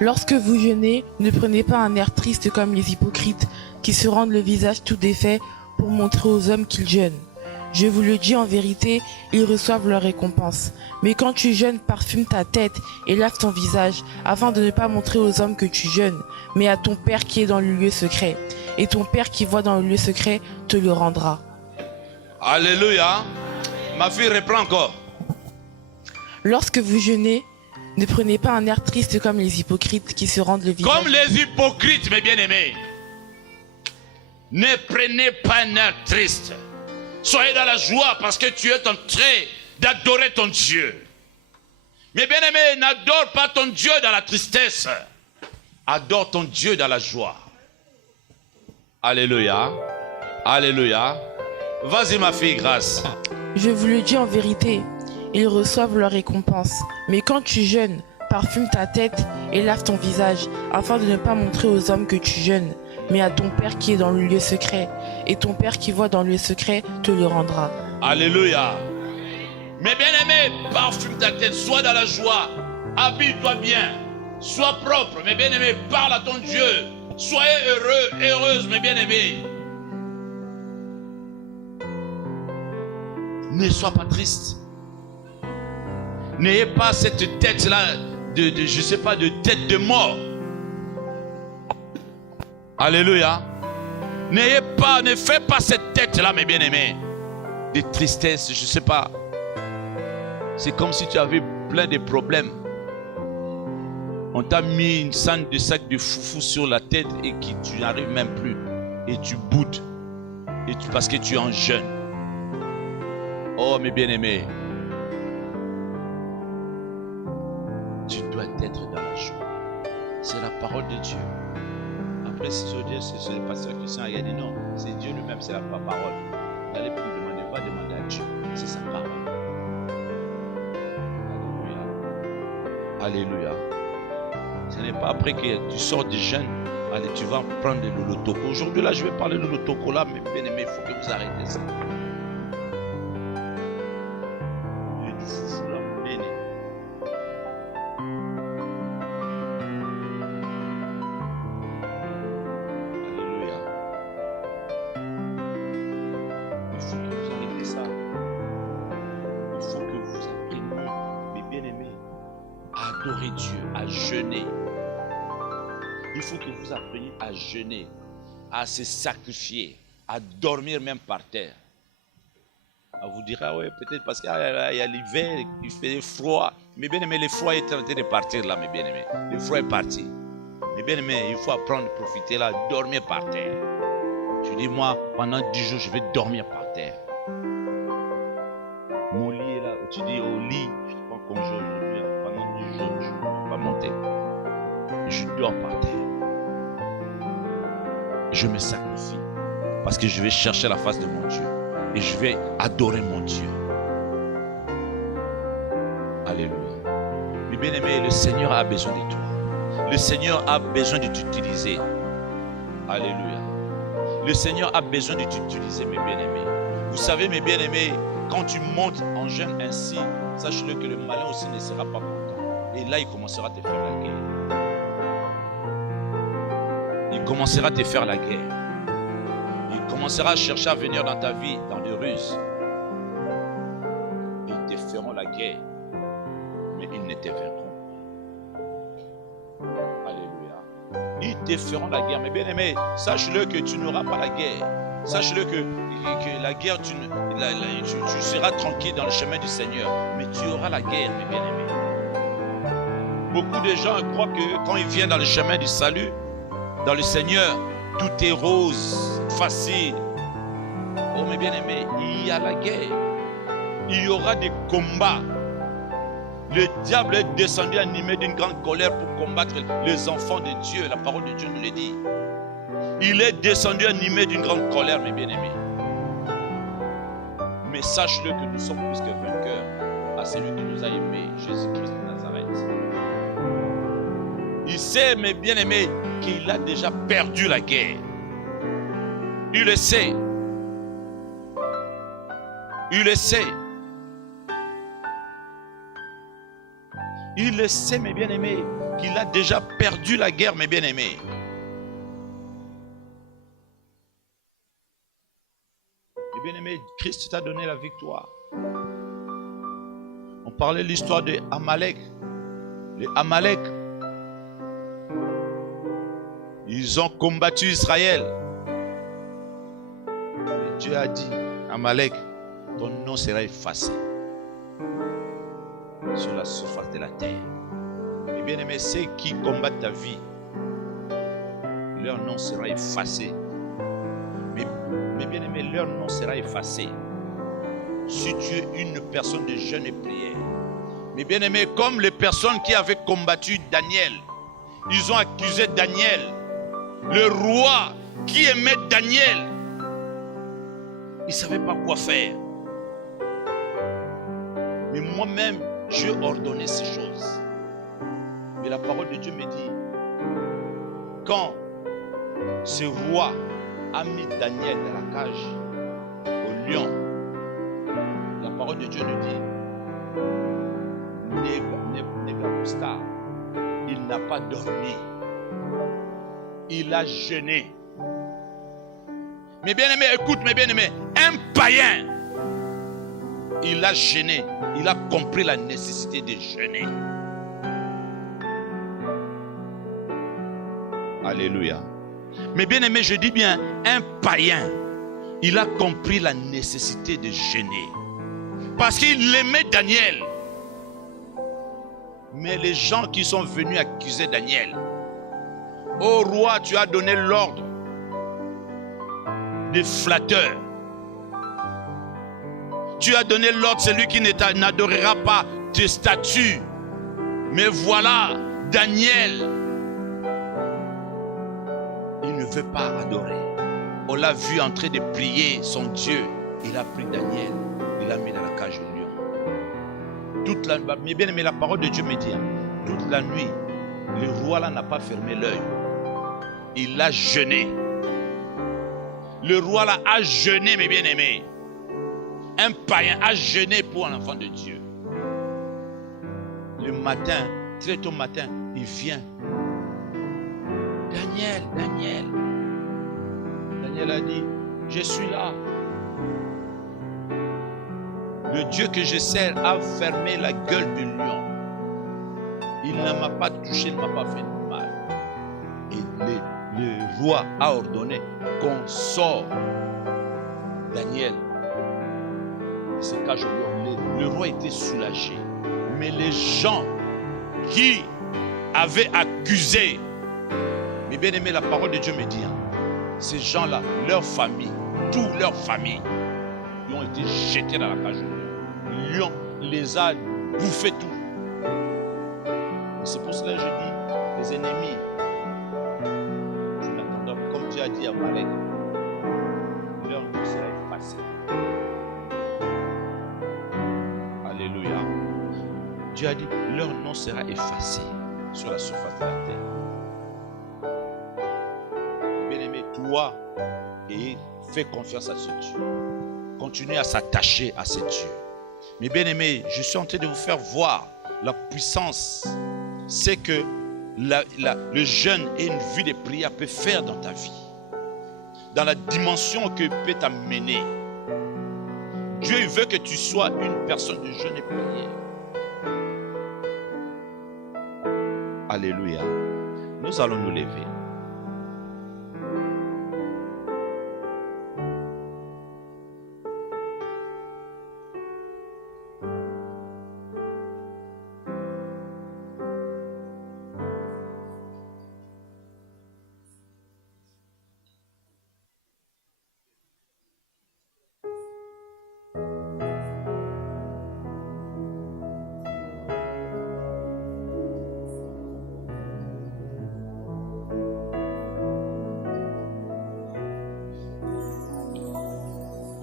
Lorsque vous jeûnez, ne prenez pas un air triste comme les hypocrites qui se rendent le visage tout défait pour montrer aux hommes qu'ils jeûnent. Je vous le dis en vérité, ils reçoivent leur récompense. Mais quand tu jeûnes, parfume ta tête et lave ton visage, afin de ne pas montrer aux hommes que tu jeûnes, mais à ton Père qui est dans le lieu secret. Et ton Père qui voit dans le lieu secret te le rendra. Alléluia. Ma fille reprend encore. Lorsque vous jeûnez, ne prenez pas un air triste comme les hypocrites qui se rendent le visage. Comme les hypocrites, mes bien-aimés. Ne prenez pas un air triste. Soyez dans la joie parce que tu es en train d'adorer ton Dieu. Mais bien aimé, n'adore pas ton Dieu dans la tristesse. Adore ton Dieu dans la joie. Alléluia. Alléluia. Vas-y ma fille, grâce. Je vous le dis en vérité, ils reçoivent leur récompense. Mais quand tu jeûnes, parfume ta tête et lave ton visage, afin de ne pas montrer aux hommes que tu jeûnes, mais à ton Père qui est dans le lieu secret. Et ton Père qui voit dans le lieu secret te le rendra. Alléluia. Mais bien aimé, parfume ta tête, sois dans la joie, habille-toi bien, sois propre, mais bien aimé, parle à ton Dieu. Soyez heureux, heureuse, mes bien aimés. Ne sois pas triste. N'ayez pas cette tête-là je sais pas, de tête de mort. Alléluia. Ne faites pas cette tête-là, mes bien-aimés, de tristesse, je sais pas. C'est comme si tu avais plein de problèmes. On t'a mis une sangle de sac de foufou sur la tête et que tu n'arrives même plus. Et tu boudes. Parce que tu es en jeûne. Oh mes bien-aimés. Tu dois être dans la joie. C'est la parole de Dieu. Après, si je dis, c'est le pasteur Christian, il a dit non, c'est Dieu lui-même, c'est la parole. N'allez plus demander, pas demander à Dieu. C'est sa parole. Alléluia. Alléluia. Ce n'est pas après que tu sors du jeûne, allez, tu vas prendre de l'olotoko. Aujourd'hui, là, je vais parler de l'olotoko là, mais bien aimé, il faut que vous arrêtez ça. Il est du foufou là, béni. Alléluia. Il faut que vous arrêtez ça. Il faut que vous appreniez, mes bien-aimés, à adorer Dieu, à jeûner. Il faut que vous appreniez à jeûner, à se sacrifier, à dormir même par terre. On vous dira, ouais, peut-être parce qu'il y a l'hiver, il fait froid. Mais bien aimé, le froid est en train de partir là, mes bien-aimés. Le froid est parti. Mais bien aimé, il faut apprendre à profiter là, dormir par terre. Je dis, moi, pendant 10 jours, je vais dormir par terre. Mon lit est là. Tu dis, au lit, je prends congé aujourd'hui. Pendant 10 jours, je ne peux pas monter. Je dors par terre. Je me sacrifie parce que je vais chercher la face de mon Dieu et je vais adorer mon Dieu. Alléluia. Mais bien aimé, le Seigneur a besoin de toi. Le Seigneur a besoin de t'utiliser. Alléluia. Le Seigneur a besoin de t'utiliser, mes bien-aimés. Vous savez, mes bien-aimés, quand tu montes en jeûne ainsi, sache-le que le malin aussi ne sera pas content. Et là, il commencera à te faire la guerre. Il commencera à te faire la guerre. Il commencera à chercher à venir dans ta vie, dans des ruses. Ils te feront la guerre, mais ils ne te vaincront pas. Alléluia. Ils te feront la guerre, mais bien aimé, sache-le que tu n'auras pas la guerre. Sache-le que la guerre, tu seras tranquille dans le chemin du Seigneur, mais tu auras la guerre, mes bien-aimés. Beaucoup de gens croient que quand ils viennent dans le chemin du salut, dans le Seigneur, tout est rose, facile. Oh mes bien-aimés, il y a la guerre. Il y aura des combats. Le diable est descendu animé d'une grande colère pour combattre les enfants de Dieu. La parole de Dieu nous le dit. Il est descendu animé d'une grande colère, mes bien-aimés. Mais sache-le que nous sommes plus que vainqueurs à celui qui nous a aimés, Jésus-Christ de Nazareth. Il sait, mes bien-aimés, qu'il a déjà perdu la guerre. Il le sait. Il le sait. Il le sait, mes bien-aimés, qu'il a déjà perdu la guerre, mes bien-aimés. Mes bien-aimés, Christ t'a donné la victoire. On parlait de l'histoire de Amalek. Les Amalek, ils ont combattu Israël. Et Dieu a dit, Amalek, ton nom sera effacé sur la surface de la terre. Et bien aimé, ceux qui combattent ta vie, leur nom sera effacé. Mais bien aimé, leur nom sera effacé. Si tu es une personne de jeûne et prière. Mais bien aimé, comme les personnes qui avaient combattu Daniel, ils ont accusé Daniel. Le roi qui aimait Daniel, il ne savait pas quoi faire. Mais moi-même, j'ai ordonné ces choses. Mais la parole de Dieu me dit, quand ce roi a mis Daniel dans la cage au lion, la parole de Dieu nous dit, Nebuchadnezzar, il n'a pas dormi. Il a jeûné. Mes bien-aimés, écoute mes bien-aimés, un païen, il a jeûné. Il a compris la nécessité de jeûner. Alléluia. Mais bien aimé, je dis bien, un païen, il a compris la nécessité de jeûner. Parce qu'il aimait Daniel. Mais les gens qui sont venus accuser Daniel, ô roi, tu as donné l'ordre des flatteurs. Tu as donné l'ordre, celui qui n'adorera pas tes statues. Mais voilà, Daniel, il ne veut pas adorer. On l'a vu en train de prier son Dieu. Il a pris Daniel, il l'a mis dans la cage au lion. Toute la nuit, mais bien aimé, la parole de Dieu me dit, toute la nuit, le roi là n'a pas fermé l'œil. Il a jeûné. Le roi là a jeûné, mes bien-aimés. Un païen a jeûné pour un enfant de Dieu. Le matin, très tôt matin, il vient. Daniel, Daniel. Daniel a dit, je suis là. Le Dieu que je sers a fermé la gueule du lion. Il ne m'a pas touché, il ne m'a pas fait de mal. Et le roi a ordonné qu'on sort Daniel. Il se cache au lion. Le roi était soulagé. Mais les gens qui avaient accusé, mais bien aimé, la parole de Dieu me dit, ces gens-là, leur famille, toute leur famille, ils ont été jetés dans la cage. Le lion les a bouffés tout. C'est pour cela que je dis, les ennemis, je n'attends pas, comme Dieu a dit à Malek, leur nom sera effacé. Alléluia. Dieu a dit, leur nom sera effacé sur la surface de la terre. Bien-aimé, toi, et fais confiance à ce Dieu. Continue à s'attacher à ce Dieu. Mais bien-aimé, je suis en train de vous faire voir la puissance. C'est que le jeûne et une vie de prière peut faire dans ta vie. Dans la dimension que peut t'amener. Dieu veut que tu sois une personne de jeûne et prière. Alléluia. Nous allons nous lever.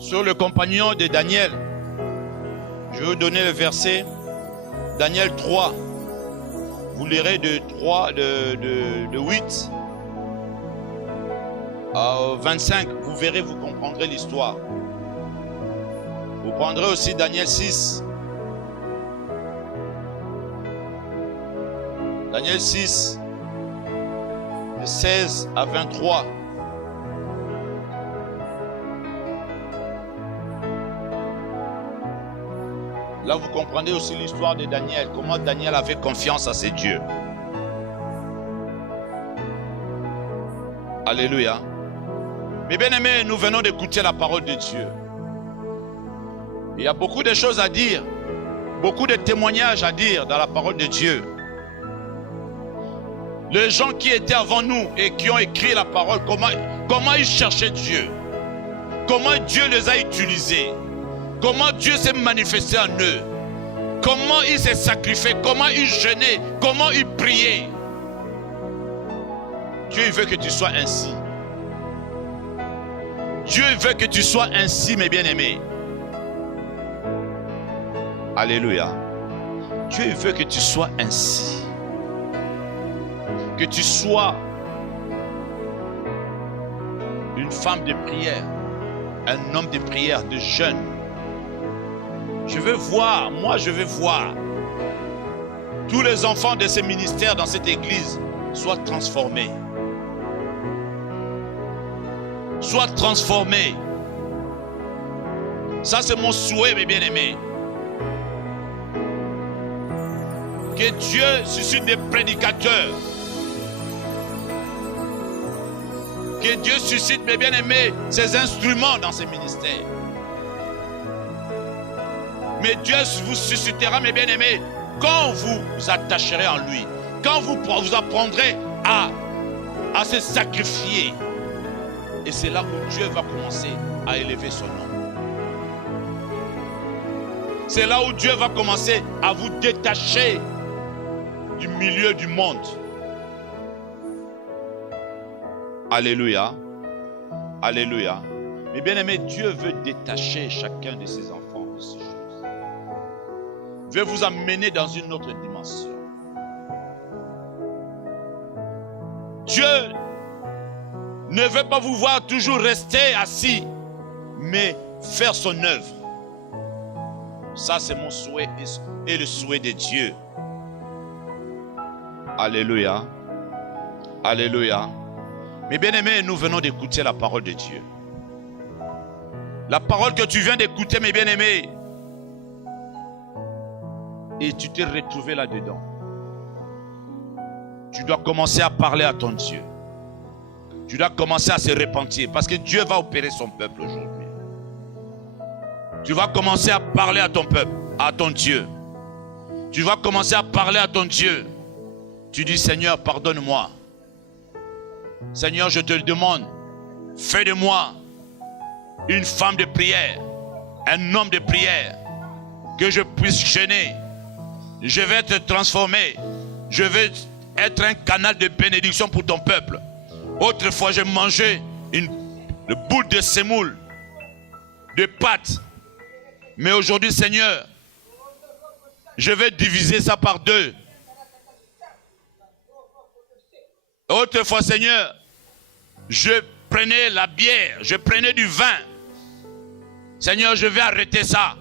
Sur le compagnon de Daniel, je vais vous donner le verset Daniel 3. Vous lirez de 8 à 25. Vous verrez, vous comprendrez l'histoire. Vous prendrez aussi Daniel 6. Daniel 6, de 16 à 23. Là, vous comprenez aussi l'histoire de Daniel, comment Daniel avait confiance à ses dieux. Alléluia. Mais bien aimés, nous venons d'écouter la parole de Dieu. Il y a beaucoup de choses à dire, beaucoup de témoignages à dire dans la parole de Dieu. Les gens qui étaient avant nous et qui ont écrit la parole, comment ils cherchaient Dieu, comment Dieu les a utilisés. Comment Dieu s'est manifesté en eux. Comment il s'est sacrifié. Comment il jeûnait. Comment il priait. Dieu veut que tu sois ainsi. Dieu veut que tu sois ainsi, mes bien-aimés. Alléluia. Dieu veut que tu sois ainsi. Que tu sois une femme de prière. Un homme de prière, de jeûne. Je veux voir, moi je veux voir tous les enfants de ce ministère dans cette église soient transformés. Soient transformés. Ça c'est mon souhait, mes bien-aimés. Que Dieu suscite des prédicateurs. Que Dieu suscite, mes bien-aimés, ses instruments dans ce ministère. Mais Dieu vous suscitera, mes bien-aimés, quand vous vous attacherez en lui, quand vous apprendrez à se sacrifier, et c'est là où Dieu va commencer à élever son nom. C'est là où Dieu va commencer à vous détacher du milieu du monde. Alléluia. Alléluia. Mais bien aimé, Dieu veut détacher chacun de ses enfants de ces choses. Veut vous amener dans une autre dimension. Dieu ne veut pas vous voir toujours rester assis, mais faire son œuvre. Ça, c'est mon souhait et le souhait de Dieu. Alléluia. Alléluia. Mais bien aimé, nous venons d'écouter la parole de Dieu. La parole que tu viens d'écouter, mes bien aimés. Et tu t'es retrouvé là-dedans. Tu dois commencer à parler à ton Dieu. Tu dois commencer à se repentir parce que Dieu va opérer son peuple aujourd'hui. Tu vas commencer à parler à ton peuple, à ton Dieu. Tu vas commencer à parler à ton Dieu. Tu dis, Seigneur, pardonne-moi. Seigneur, je te le demande, fais de moi une femme de prière, un homme de prière, que je puisse jeûner. Je vais te transformer. Je vais être un canal de bénédiction pour ton peuple. Autrefois, je mangeais une boule de semoule, de pâtes. Mais aujourd'hui, Seigneur, je vais diviser ça par deux. Autrefois, Seigneur, je prenais la bière, je prenais du vin. Seigneur, je vais arrêter ça.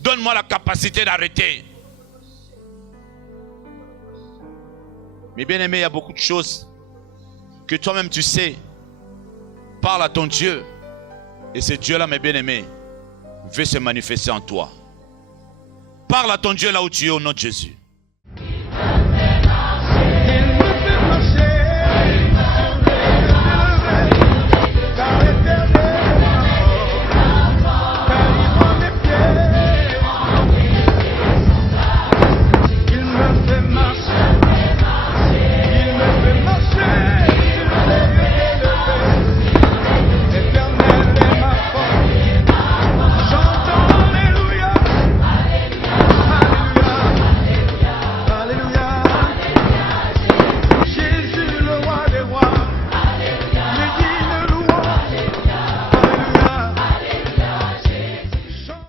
Donne-moi la capacité d'arrêter. Mais bien aimé, il y a beaucoup de choses que toi-même tu sais. Parle à ton Dieu. Et ce Dieu-là, mes bien-aimés, veut se manifester en toi. Parle à ton Dieu là où tu es au nom de Jésus.